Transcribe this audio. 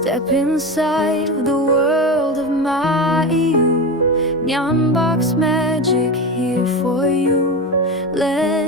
Step inside the world of Maaiyu Nyanbox magic here for you. Let